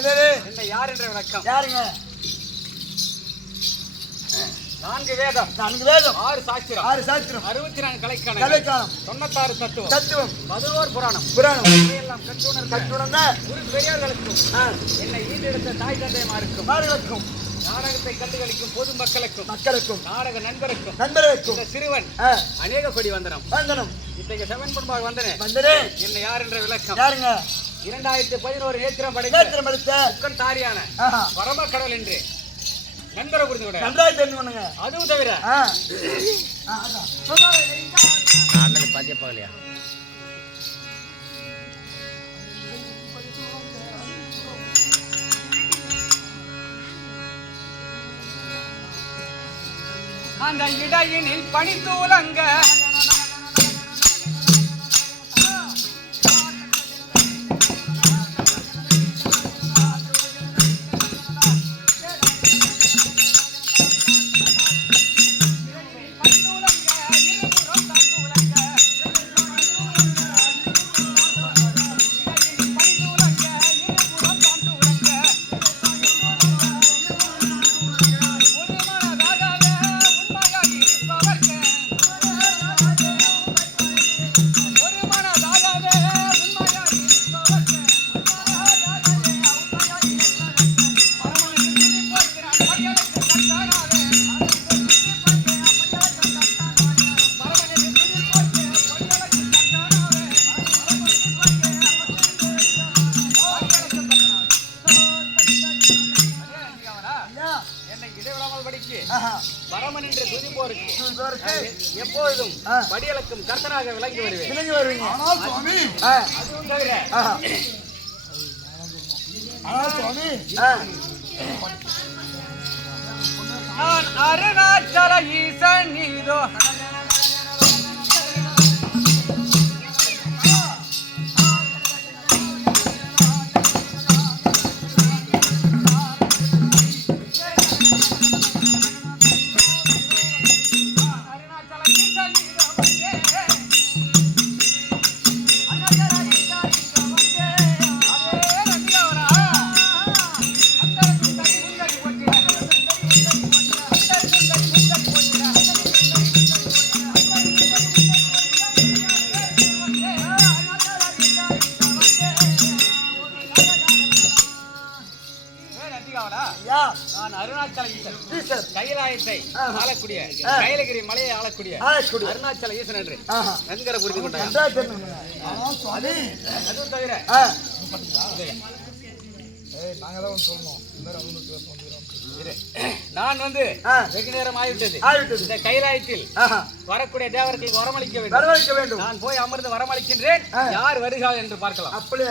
வந்தது என்ன யார் என்ற விளக்கம்? யாருங்க? நான்கு வேதம். நான்கு வேதம். ஆறு சாஸ்திரம். ஆறு சாஸ்திரம். அறுபத்தி நான்கு கலைக்கான கலைக்காலம் தொண்ணூத்தாறு தத்துவம். தத்துவம். பதினோரு புராணம். புராணம். இவையெல்லாம் கற்றுணர்ந்த கட்டுணர்ந்த குரு பெரியார்களுக்கும் என்னை ஈண்டெடுத்த தாய் தந்தையமாருக்கும் மாடுகளுக்கும் நாடகத்தை கண்டுகளிக்கும் பொது மக்களுக்கும் மக்களுக்கும். நாடக நண்பருக்கும் நண்பர்களுக்கும் இந்த சிறுவன் அநேக கொடி வந்தனம். வந்தனம். இத்தகைய செவன் முன்பாக வந்தனே. வந்தது என்ன யார் என்ற விளக்கம்? யாருங்க? இரண்டாயிரத்தி பதினோரு நேத்திரம் படைத்த நேத்திரம் எடுத்த முக்கன் தாரியான ஆஹா. பரம கடவுள் என்று நண்பரை புரிந்து விட நன்றாய் தெரிஞ்சு பண்ணுங்க அதுவும் தவிர ஆ. ஆ, அதான். ஆண்டல் பாத்தியா பார்க்கலையா அந்த இடையினில் பனி படிக்கு. பரமன் என்ற துதிப்போருக்கு இதற்கு எப்பொழுதும். படியளக்கும் கர்த்தனாக விளங்கி வருவேன். விலகி வருவீங்க. ஆனால் சுவாமி. ஆ, அதுவும் தவிர ஆஹா. ஆனால் சுவாமி. ஆ, நான் அருணாச்சல ஈசன் நீதோ. ஈஸ்வர் கைலாயத்தை. ஆளக்கூடிய. கைலகிரி மலையை ஆளக்கூடிய. அருணாச்சல என்று புரிந்து கொண்டார் தவிர இரு. நான் வந்து. வெகு நேரம் ஆகிவிட்டது. இந்த கைலாயத்தில் வரக்கூடிய தேவர்களுக்கு வரமளிக்க வேண்டும் வரவழைக்க வேண்டும் நான் போய் அமர்ந்து வரமளிக்கின்றேன். யார் வருகிறார் என்று பார்க்கலாம் அப்படியே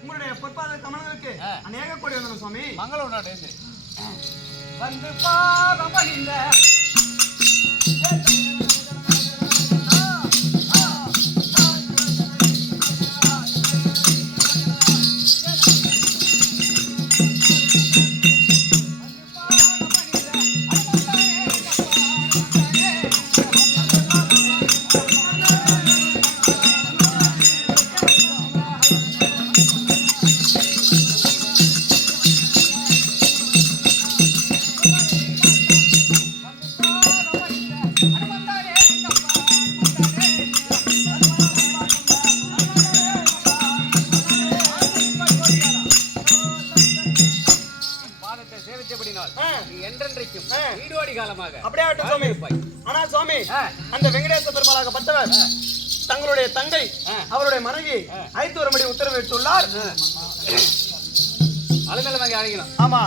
உங்களுடைய பொற்பாத கமலங்களுக்கு. அநேக கோடி வந்தன சுவாமி. மங்களூர் வந்து பாதம் பணிந்த சேவித்தபடினால் என்றென்றைக்கும் ஈடோடி காலமாக அப்படியே ஆகட்டும் சுவாமி. ஆனா சுவாமி அந்த வெங்கடேச பெருமாளாகப்பட்டவர் தங்களுடைய தங்கை அவருடைய மனைவி அழைத்து வரும்படி உத்தரவிட்டுள்ளார். அலுங்கல் வாங்கி அழைக்கலாம் ஆமா.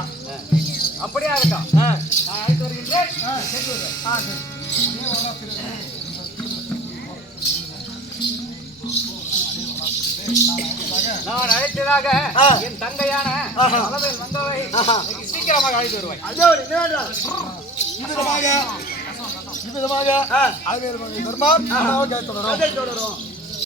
அப்படியே இருக்கான் நான் அழைத்து வருகின்றேன். நான் அழைத்ததாக. என் தங்கையான. அலமேல் வந்தவை சீக்கிரமாக அழைத்து வருவாய். அம்மாவை கேட்டு தொடரும் தொடரும்.